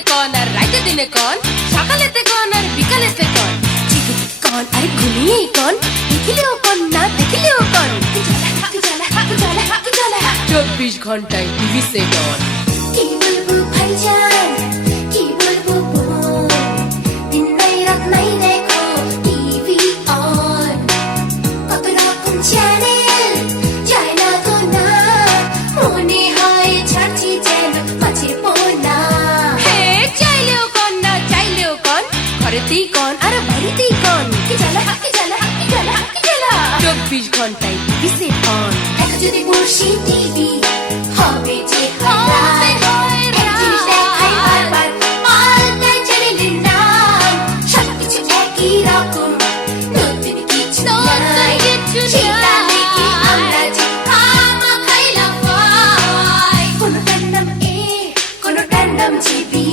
সকালেতে কোন আর রাতে দিনে কোন, সকালেতে কোন আর বিকালেতে কোন, জেগে কোন আর ঘুমিয়ে কোন, দেখলেও কোন না দেখলেও কোন, 24 ঘন্টায় টিভি সে কোন। কি বলবো ভাইজান, কি বলবো বোন, দিন নাই রাত নাই দেখো টিভি অন, কত রকম চ্যানেল যায় না তো না, মনে হয় ছাড়ছি যেন মাছের পোনা। হে চাইলেও কোন না চাইলেও কোন, ঘরেতেই কোন আর বাড়িতেই কোন, কি জ্বালা কি জ্বালা কি জ্বালা কি জ্বালা, 24 ঘন্টায় টিভি সে অন। দেখা যদি বসি টিভি হবে যে হবে এক জিনিস দেখাই বারবার, পাল্টাই চ্যানেলের নাম, সবকিছু একই রকম, নতুন কিছু নাই, সেটা দেখে আমরা যে খামাখাই লাফাই। কোনোটার নাম এ, কোনোটার নাম জিবি,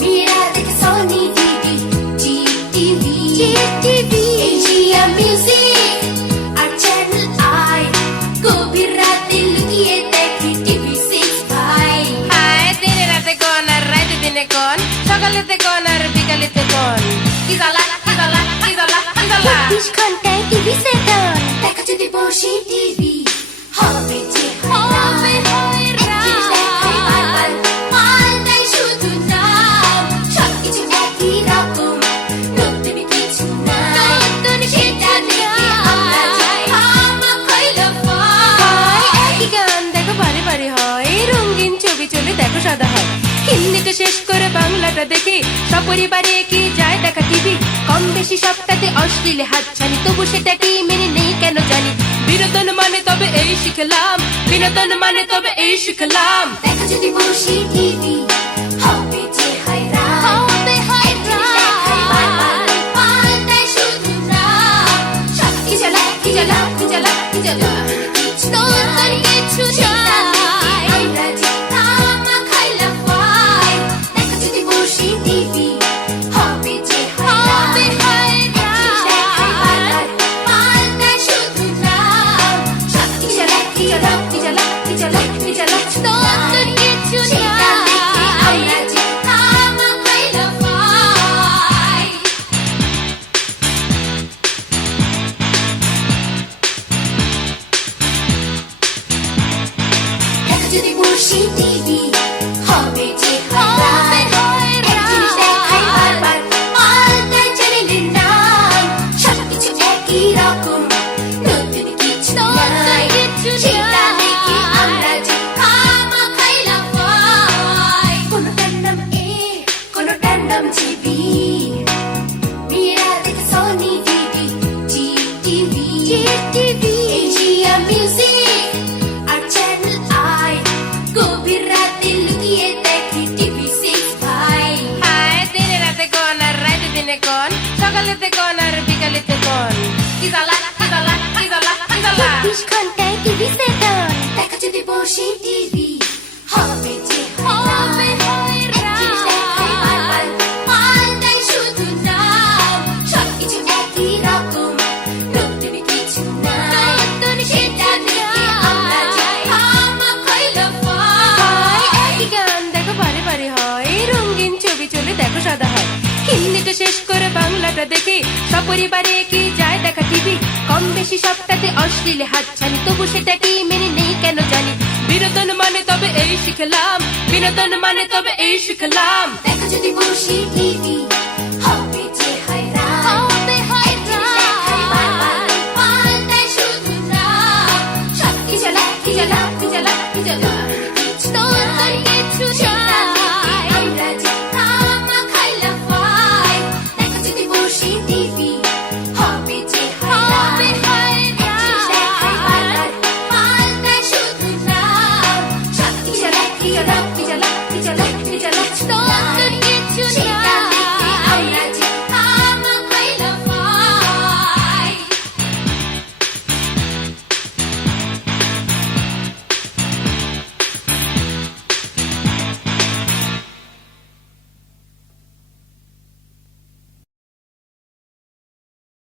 মেয়েরা দেখে Sony TV, Zee TV, Asia music আর চ্যানেল আই, গভীর রাতে লুকিয়ে দেখি টিভি 6 ভাই। হায় দিনে রাতে কোন আর রাতে দিনে কোন, সকালেতে কোন আর বিকালেতে কোন, কি জ্বালা কি জ্বালা কি জ্বালা কি জ্বালা। 24 ঘন্টায় টিভি সেটন, দেখা যদি বসি টিভি হবে যে হবে এক জিনিস দেখাই বারবার, পাল্টাই শুধু নাম, সবকিছু একই রকম, নতুন কিছু নাই, সেটা দেখে আমরা যাই খামাখাই লাফাই। একই গান দেখো বারে বারে হয়, রঙিন ছবি চলে দেখো সাদা হয়, হিন্দিটা শেষ করে বাংলাটা দেখি, সপরিবারে কি যায় দেখা টিভি, কম বেশি সবটাতে অশ্লীলে হাতছানি, তবু সেটা কি মেনে নেই কেন জানি, বিনোদন মানে তবে এই শিখলাম, বিনোদন মানে তবে এই শিখলাম। দেখা যদি বসি টিভি হবে যে হায়রান, হবে এক জিনিস দেখাই বারবার, পাল্টাই শুধু নাম, কি জ্বালা কি জ্বালা কি জ্বালা কি জ্বালা, নতুন কিছু চাই। আমরা যে খামাখাই লাফাই। দেখা যদি বসি টিভি হবে যে হবে হায়রান, এক জিনিস দেখাই বারবার, পাল্টাই শুধু নাম, কি জ্বালা কি জ্বালা কি জ্বালা কি জ্বালা কি জ্বালা, নতুন কিছু সেটা দেখে চাই। আমরা যে খামাখাই লাফাই। দেখা যদি বসি টিভি হবে যে হায়রান, এক জিনিস দেখাই বারবার, পাল্টাই চ্যানেলের নাম, সবকিছু একই রকম, নতুন কিছু নাই, সেটা দেখে আমরা যে খামাখাই লাফাই। কোনোটার নাম এ, কোনোটার নাম জিবি, মেয়েরা দেখে Sony TV, Zee TV, Asia music আর চ্যানেল আই, গভীর রাতে লুকিয়ে দেখি টিভি 6 ভাই। হায় দিনে রাতে কোন আর রাতে দিনে কোন, সকালেতে কোন আর বিকালেতে কোন, কি জ্বালা কি জ্বালা কি জ্বালা কি জ্বালা। 24 ঘন্টায় টিভি সেটন, দেখা যদি বসি টিভি হবে যে হবে হায়রান, এক জিনিস দেখাই বারবার, পাল্টাই শুধু নাম, সবকিছু একই রকম, নতুন কিছু নাই, সেটা দেখে আমরা যাই খামাখাই লাফাই। একই গান দেখো বারে বারে হয়, রঙিন ছবি চলে দেখো সাদা হয়, হিন্দিটা শেষ করে বাংলাটা দেখি, সপরিবারে কি যায় দেখা টিভি, কম বেশি সবটাতে অশ্লীলে হাতছানি, তবু সেটা কি মেনে নেই কেন জানি, বিনোদন মানে তবে এই শিখলাম, বিনোদন মানে তবে এই শিখলাম। দেখা যদি বসি টিভি